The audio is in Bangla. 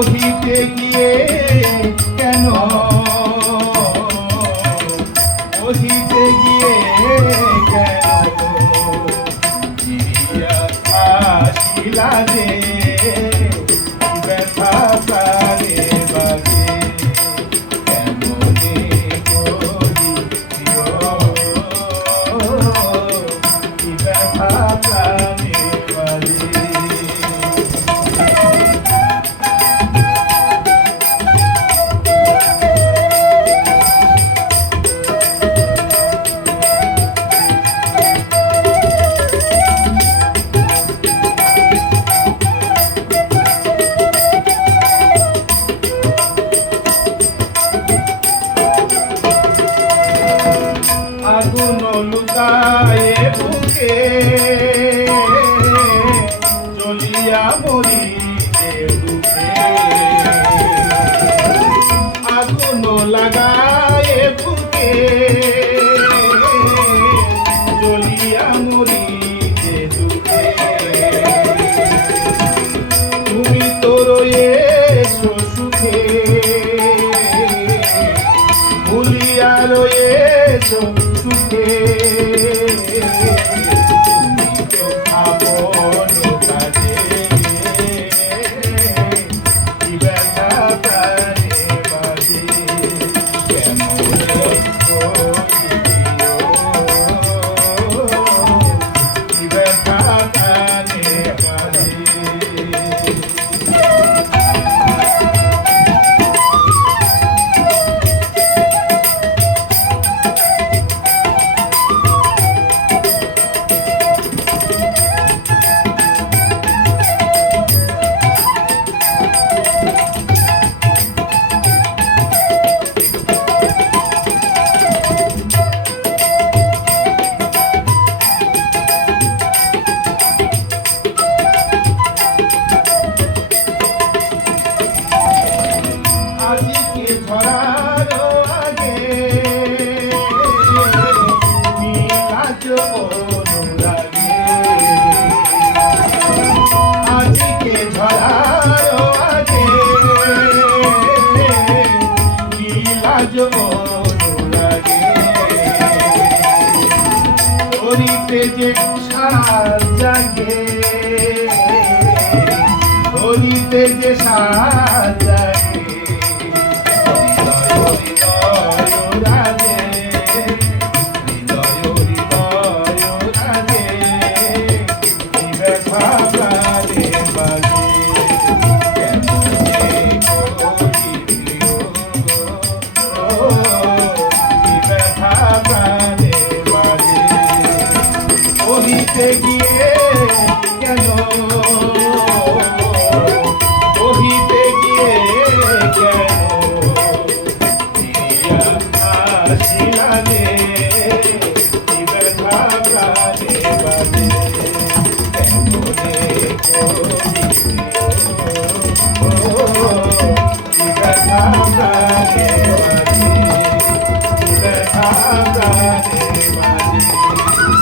সহিতে গিয়ে কেন গুণ লুকায় ধরার আগে। নীলাজ অনুরাগে। আজকে ধরার আগে। নীলাজ অনুরাগে। করিতে যে সার জাগে। করিতে যে সার যেতে গিয়ে কেন? কহিতে গিয়ে কেন? আসিলানে I'm